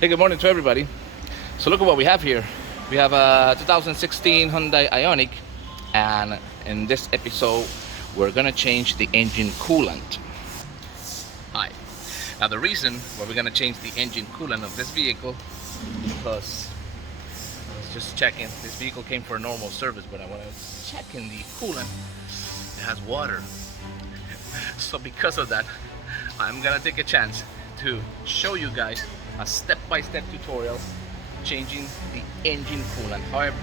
Hey, good morning to everybody. So look at what we have here. We have a 2016 Hyundai Ioniq, and in this episode we're gonna change the engine coolant. Hi. Now the reason why we're gonna change the engine coolant of this vehicle, because I was just checking, this vehicle came for a normal service, but when I was checking the coolant, it has water. So because of that, I'm gonna take a chance to show you guys a step-by-step tutorial changing the engine coolant. However,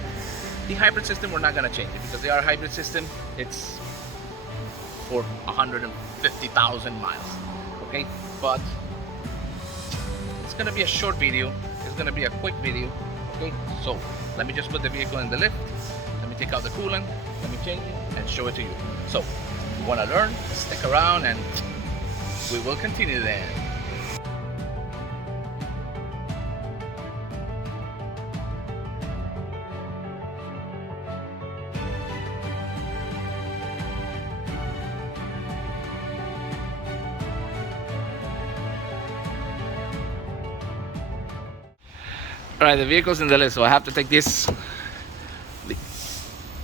the hybrid system, we're not gonna change it because they are a hybrid system. It's for 150,000 miles, okay? But it's gonna be a short video. It's gonna be a quick video, okay? So let me just put the vehicle in the lift. Let me take out the coolant. Let me change it and show it to you. So if you wanna learn, stick around and we will continue then. Alright, the vehicle's in the list, so I have to take this,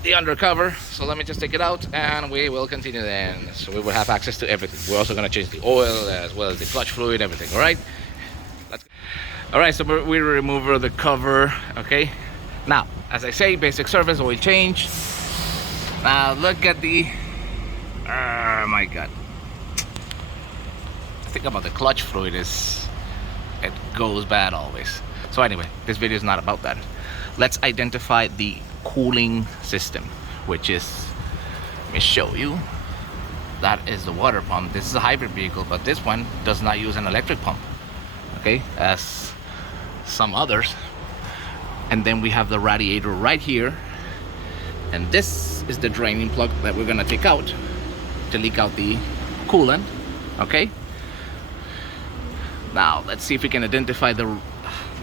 the undercover. So let me just take it out and we will continue then. So we will have access to everything. We're also going to change the oil as well as the clutch fluid, everything. Alright? Alright, so we remove the cover. Okay? Now, as I say, basic service, oil change. Now look at the... oh my god. The thing about the clutch fluid is it goes bad always. So anyway, this video is not about that. Let's identify the cooling system, which is, let me show you. That is the water pump. This is a hybrid vehicle, but this one does not use an electric pump, okay, as some others. And then we have the radiator right here. And this is the draining plug that we're gonna take out to leak out the coolant, okay? Now, let's see if we can identify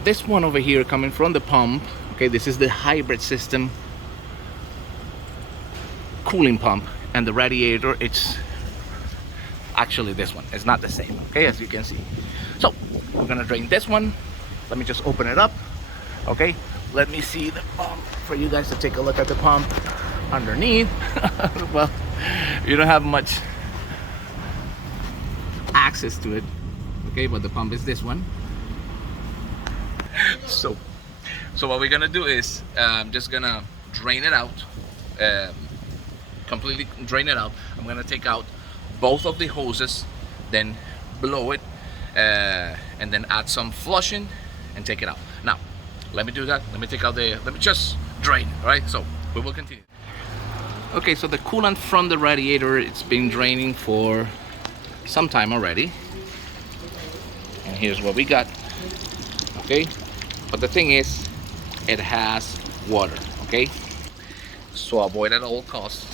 this one over here coming from the pump. Okay, this is the hybrid system cooling pump, and the radiator, it's actually this one. It's not the same, okay, as you can see. So we're gonna drain this one. Let me just open it up. Okay, let me see the pump for you guys to take a look at the pump underneath. Well, you don't have much access to it, okay, but the pump is this one. So what we're gonna do is just gonna drain it out, completely drain it out. I'm gonna take out both of the hoses, then blow it, and then add some flushing and take it out. Now, let me do that. Let me just drain, all right? So we will continue. Okay, so the coolant from the radiator, it's been draining for some time already. And here's what we got, okay? But the thing is, it has water, okay? So avoid at all costs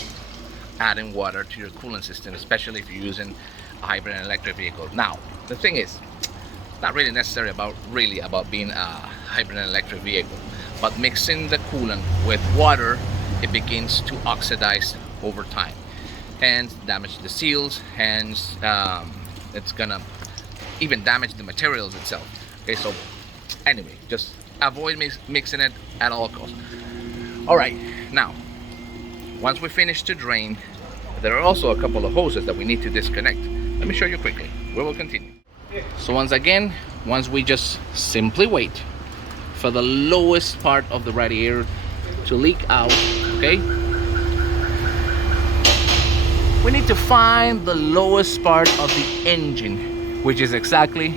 adding water to your coolant system, especially if you're using a hybrid and electric vehicle. Now, the thing is, it's not really necessary about being a hybrid and electric vehicle, but mixing the coolant with water, it begins to oxidize over time, hence damage the seals, hence it's gonna even damage the materials itself. Okay, so anyway, just avoid mixing it at all costs. All right, now once we finish to drain, there are also a couple of hoses that we need to disconnect. Let me show you quickly. We will continue. So once we just simply wait for the lowest part of the radiator to leak out, okay? We need to find the lowest part of the engine, which is exactly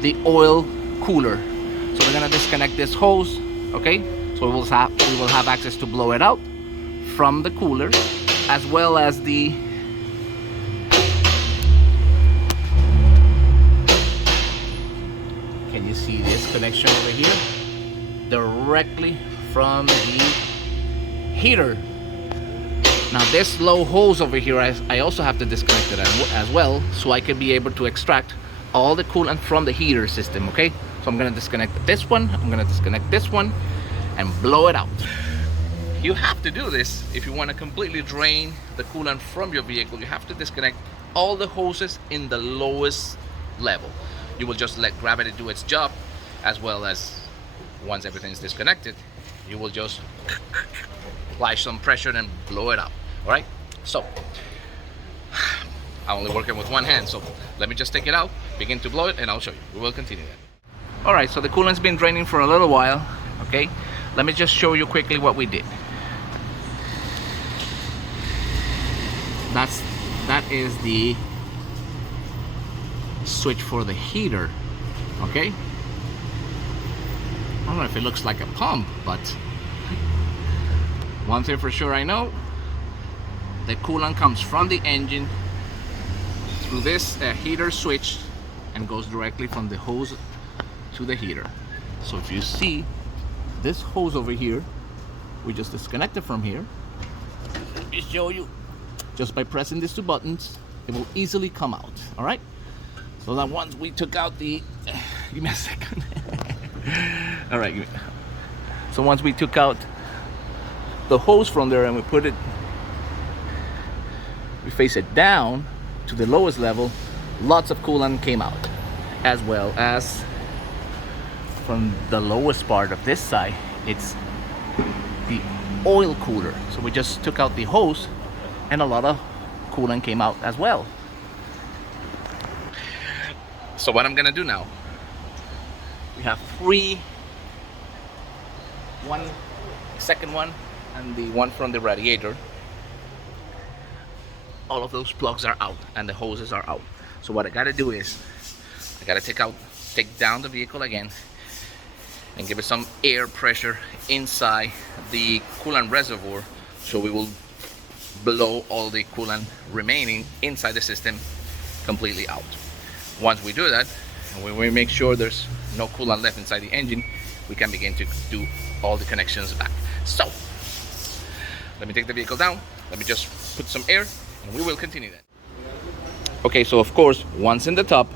the oil cooler. So we're gonna disconnect this hose, okay? So we will have access to blow it out from the cooler, as well as the can you see this connection over here? Directly from the heater. Now this low hose over here, I also have to disconnect it as well, so I can be able to extract all the coolant from the heater system, okay? So I'm gonna disconnect this one, I'm gonna disconnect this one, and blow it out. You have to do this if you want to completely drain the coolant from your vehicle. You have to disconnect all the hoses in the lowest level. you will just let gravity do its job, as well as once everything is disconnected, you will just apply some pressure and blow it out. All right, so I'm only working with one hand, so let me just take it out, begin to blow it, and I'll show you. We will continue that. All right, so the coolant's been draining for a little while. Okay, let me just show you quickly what we did. That is the switch for the heater. Okay, I don't know if it looks like a pump, but one thing for sure I know, the coolant comes from the engine through this heater switch and goes directly from the hose to the heater. So if you see this hose over here, we just disconnect it from here. Let me show you. Just by pressing these two buttons, it will easily come out. All right, so that once we took out the give me a second. All right, so once we took out the hose from there and we face it down to the lowest level, lots of coolant came out, as well as from the lowest part of this side, it's the oil cooler. So we just took out the hose and a lot of coolant came out as well. So what I'm gonna do now, we have three, one second one and the one from the radiator. All of those plugs are out and the hoses are out. So what I gotta do is I gotta take down the vehicle again and give it some air pressure inside the coolant reservoir, so we will blow all the coolant remaining inside the system completely out. Once we do that, and when we make sure there's no coolant left inside the engine, we can begin to do all the connections back. So let me take the vehicle down, let me just put some air, and we will continue that. Okay, so of course, once in the top,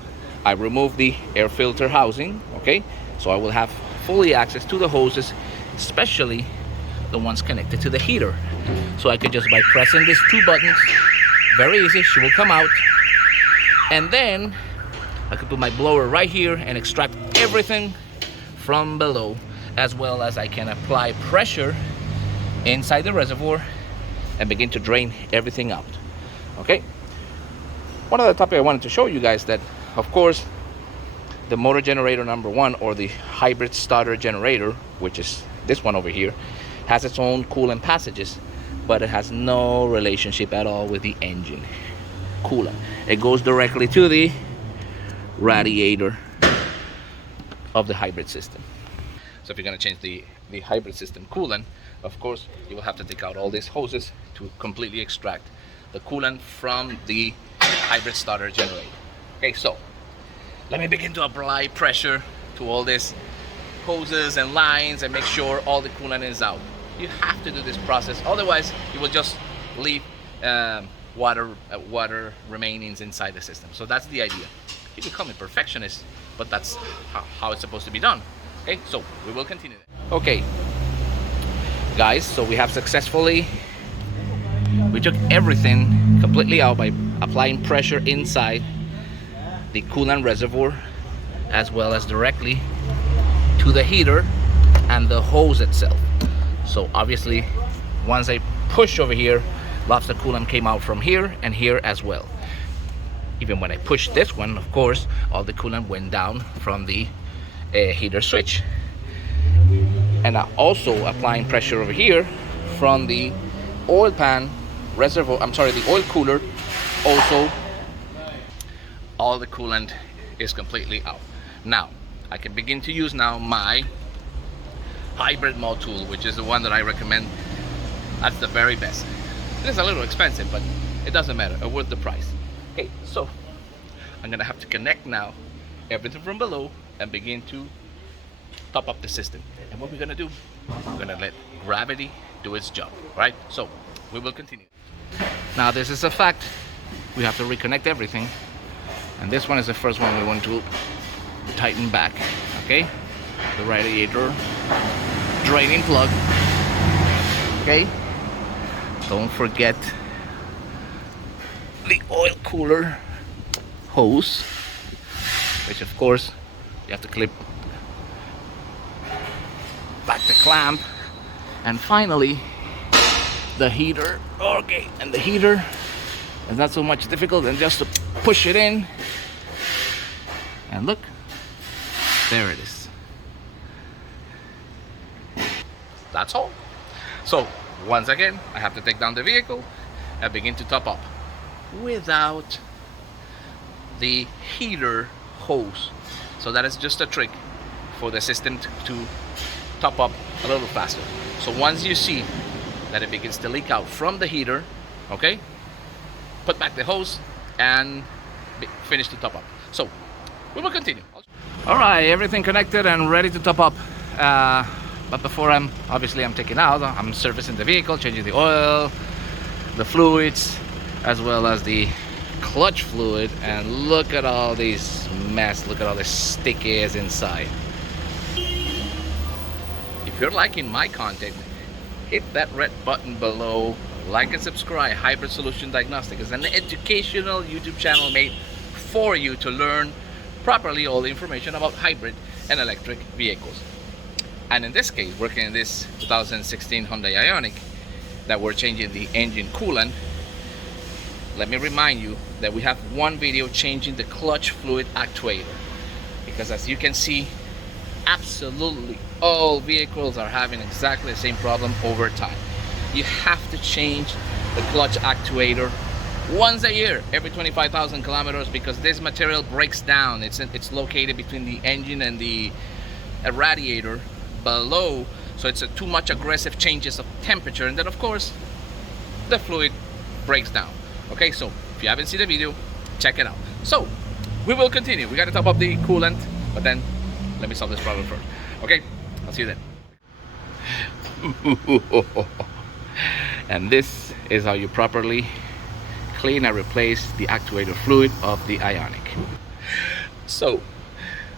I remove the air filter housing. Okay, so I will have fully access to the hoses, especially the ones connected to the heater. So I could just, by pressing these two buttons, very easy, she will come out, and then I could put my blower right here and extract everything from below, as well as I can apply pressure inside the reservoir and begin to drain everything out. Okay, one other topic I wanted to show you guys, that of course the motor generator number one, or the hybrid starter generator, which is this one over here, has its own coolant passages, but it has no relationship at all with the engine coolant. It goes directly to the radiator of the hybrid system. So if you're going to change the hybrid system coolant, of course you will have to take out all these hoses to completely extract the coolant from the hybrid starter generator. Okay, so let me begin to apply pressure to all these hoses and lines and make sure all the coolant is out. You have to do this process, otherwise you will just leave water remainings inside the system. So that's the idea. You can call me perfectionist, but that's how it's supposed to be done. Okay, so we will continue that. Okay, guys, so we have successfully, we took everything completely out by applying pressure inside the coolant reservoir, as well as directly to the heater and the hose itself. So obviously, once I push over here, lots of coolant came out from here and here as well. Even when I pushed this one, of course, all the coolant went down from the heater switch. And I'm also applying pressure over here from the oil pan reservoir, the oil cooler. Also, all the coolant is completely out. Now, I can begin to use now my hybrid mod tool, which is the one that I recommend. That's the very best. It is a little expensive, but it doesn't matter, it's worth the price. Okay, so I'm gonna have to connect now everything from below and begin to top up the system. And what we're gonna do, we're gonna let gravity do its job, right? So we will continue. Now this is a fact, we have to reconnect everything, and this one is the first one we want to tighten back. Okay, the radiator draining plug. Okay, don't forget the oil cooler hose. which of course you have to clip back the clamp. And finally the heater. Okay, and the heater is not so much difficult than just to push it in, and look, there it is. That's all. So once again, I have to take down the vehicle and begin to top up without the heater hose. So that is just a trick for the system to top up a little faster. So once you see that it begins to leak out from the heater, okay, put back the hose and finish the top up. So we will continue. All right, everything connected and ready to top up. But before I'm taking out, I'm servicing the vehicle, changing the oil, the fluids, as well as the clutch fluid. And look at all these mess, look at all this stickiness inside. If you're liking my content, hit that red button below, like and subscribe. Hybrid Solution Diagnostic is an educational YouTube channel made for you to learn properly all the information about hybrid and electric vehicles. And in this case, working in this 2016 Hyundai Ioniq, that we're changing the engine coolant, let me remind you that we have one video changing the clutch fluid actuator, because as you can see, absolutely all vehicles are having exactly the same problem over time. You have to change the clutch actuator once a year, every 25,000 kilometers, because this material breaks down. It's located between the engine and the radiator below, so it's too much aggressive changes of temperature, and then of course the fluid breaks down. Okay, so if you haven't seen the video, check it out. So we will continue. We got to top up the coolant, but then let me solve this problem first. Okay, I'll see you then. And this is how you properly clean and replace the actuator fluid of the Ioniq. So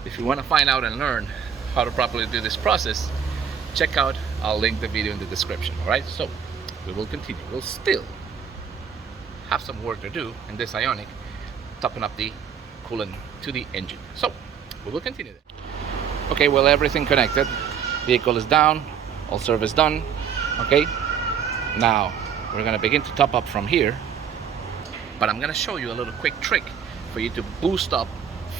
if you want to find out and learn how to properly do this process, check out, I'll link the video in the description. All right, so we will continue. We'll still have some work to do in this Ioniq, topping up the coolant to the engine. So we will continue that. Okay, well, everything connected, vehicle is down, all service done. Okay, now we're gonna begin to top up from here, but I'm gonna show you a little quick trick for you to boost up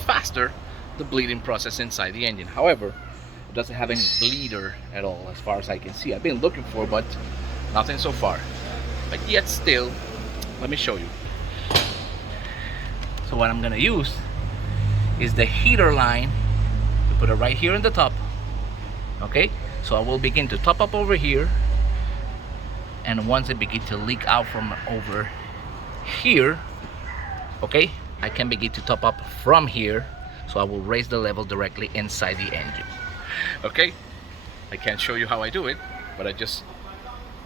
faster the bleeding process inside the engine. However, it doesn't have any bleeder at all as far as I can see. I've been looking for, but nothing so far. But yet still, let me show you. So what I'm gonna use is the heater line. We put it right here in the top. Okay, so I will begin to top up over here, and once it begins to leak out from over here, okay, I can begin to top up from here. So I will raise the level directly inside the engine. Okay, I can't show you how I do it, but I just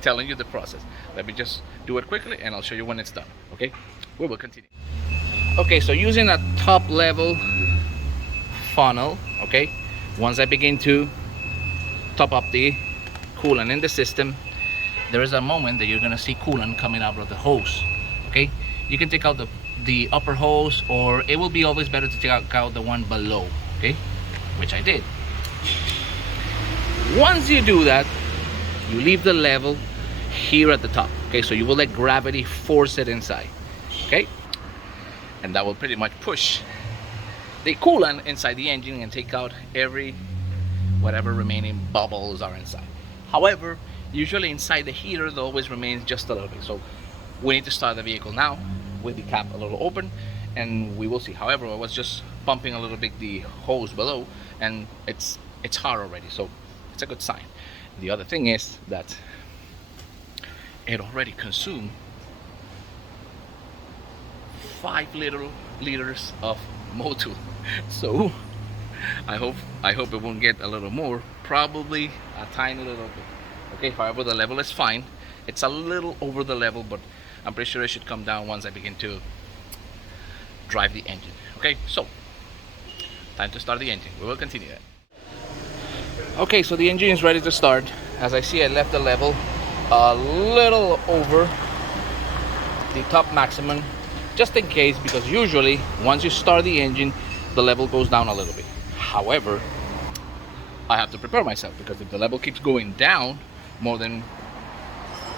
telling you the process. Let me just do it quickly and I'll show you when it's done. Okay, we will continue. Okay, so using a top level funnel, okay, once I begin to top up the coolant in the system, there is a moment that you're gonna see coolant coming out of the hose. Okay, you can take out the upper hose, or it will be always better to take out the one below, okay, which I did. Once you do that, you leave the level here at the top. Okay, so you will let gravity force it inside. Okay, and that will pretty much push the coolant inside the engine and take out whatever remaining bubbles are inside. However, usually inside the heater there always remains just a little bit, so we need to start the vehicle now with the cap a little open, and we will see. However, I was just pumping a little bit the hose below, and it's hard already, so it's a good sign. The other thing is that it already consumed 5 liters of motul, so I hope it won't get a little more, probably a tiny little bit. Okay, however, the level is fine. It's a little over the level, but I'm pretty sure it should come down once I begin to drive the engine. Okay, so time to start the engine. We will continue that. Okay, so the engine is ready to start. As I see, I left the level a little over the top maximum, just in case, because usually once you start the engine, the level goes down a little bit. However, I have to prepare myself, because if the level keeps going down more than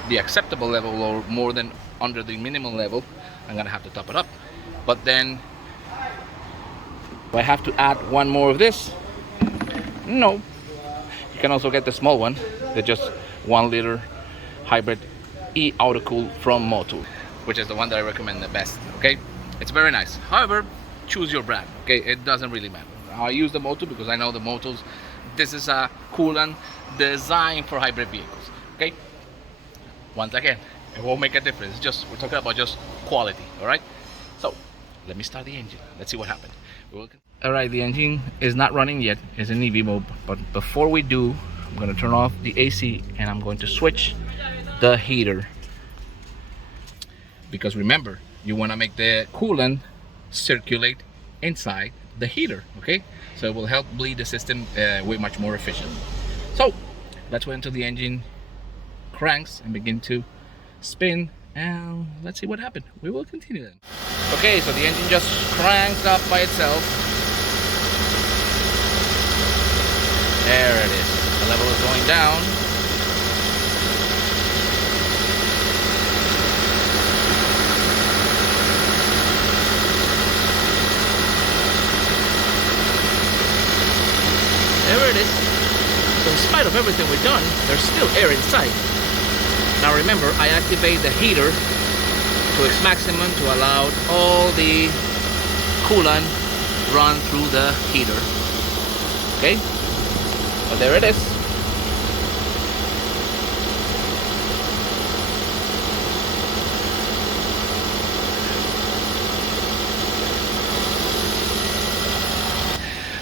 the acceptable level or more than under the minimum level, I'm gonna have to top it up. But then do I have to add one more of this? No. You can also get the small one, the just 1 liter hybrid e-auto-cool from Motul, which is the one that I recommend the best. Okay, it's very nice. However, choose your brand. Okay, it doesn't really matter. I use the Motul because I know the Motuls, this is a coolant designed for hybrid vehicles. Okay, once again, it won't make a difference. Just, we're talking about just quality. All right, so let me start the engine. Let's see what happened. All right, the engine is not running yet. It's in EV mode, but before we do, I'm going to turn off the AC and I'm going to switch the heater, because remember, you want to make the coolant circulate inside the heater. Okay, so it will help bleed the system way much more efficient. So let's wait until the engine cranks and begin to spin, and let's see what happened. We will continue then. Okay, so the engine just cranks up by itself. There it is. The level is going down. There it is. So in spite of everything we've done, there's still air inside. Now remember, I activate the heater to its maximum to allow all the coolant run through the heater. Okay? But there it is.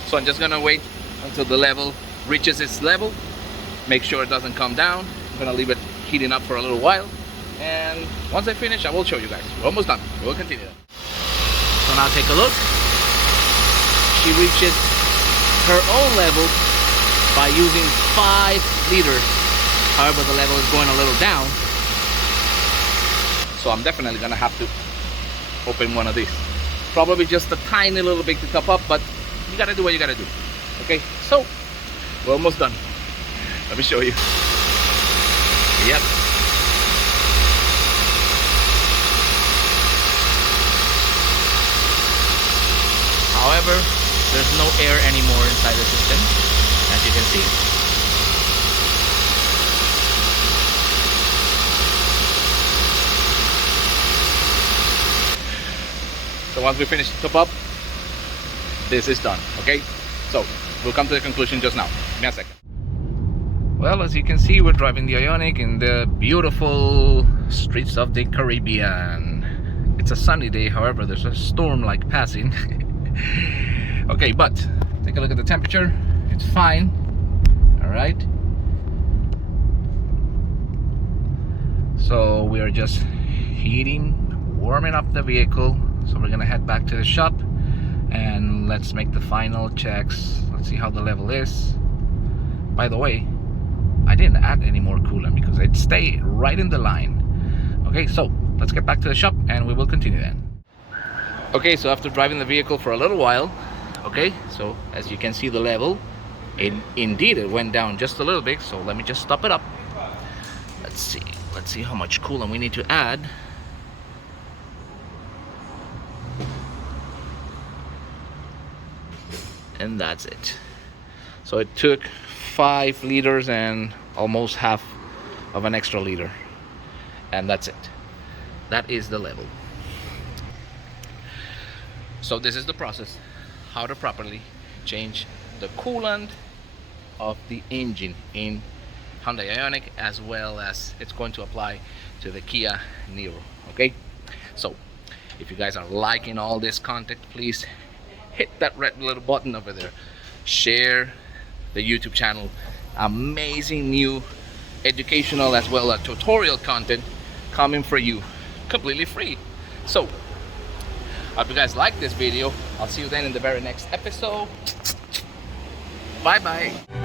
So I'm just gonna wait until the level reaches its level. Make sure it doesn't come down. I'm gonna leave it heating up for a little while. And once I finish, I will show you guys. We're almost done. We'll continue. So now take a look. She reaches her own level by using 5 liters. However, the level is going a little down. So I'm definitely gonna have to open one of these. Probably just a tiny little bit to top up, but you gotta do what you gotta do. Okay, so we're almost done. Let me show you. Yep. However, there's no air anymore inside the system, as you can see. So once we finish the top up, this is done. Okay, so we'll come to the conclusion just now. Give me a second. Well, as you can see, we're driving the Ioniq in the beautiful streets of the Caribbean. It's a sunny day, however, there's a storm like passing. Okay, but take a look at the temperature. It's fine. All right. So we are just warming up the vehicle. So we're gonna head back to the shop and let's make the final checks. Let's see how the level is. By the way, I didn't add any more coolant because it stayed right in the line. Okay, so let's get back to the shop and we will continue then. Okay, so after driving the vehicle for a little while, okay, so as you can see the level, indeed it went down just a little bit. So let me just stop it up. Let's see how much coolant we need to add. And that's it. So it took 5 liters and almost half of an extra liter, and that's it. That is the level. So this is the process, how to properly change the coolant of the engine in Hyundai Ioniq, as well as it's going to apply to the Kia Niro. Okay, so if you guys are liking all this content, please hit that red little button over there. Share the YouTube channel. Amazing new educational as well as tutorial content coming for you completely free. So I hope you guys like this video. I'll see you then in the very next episode. Bye bye.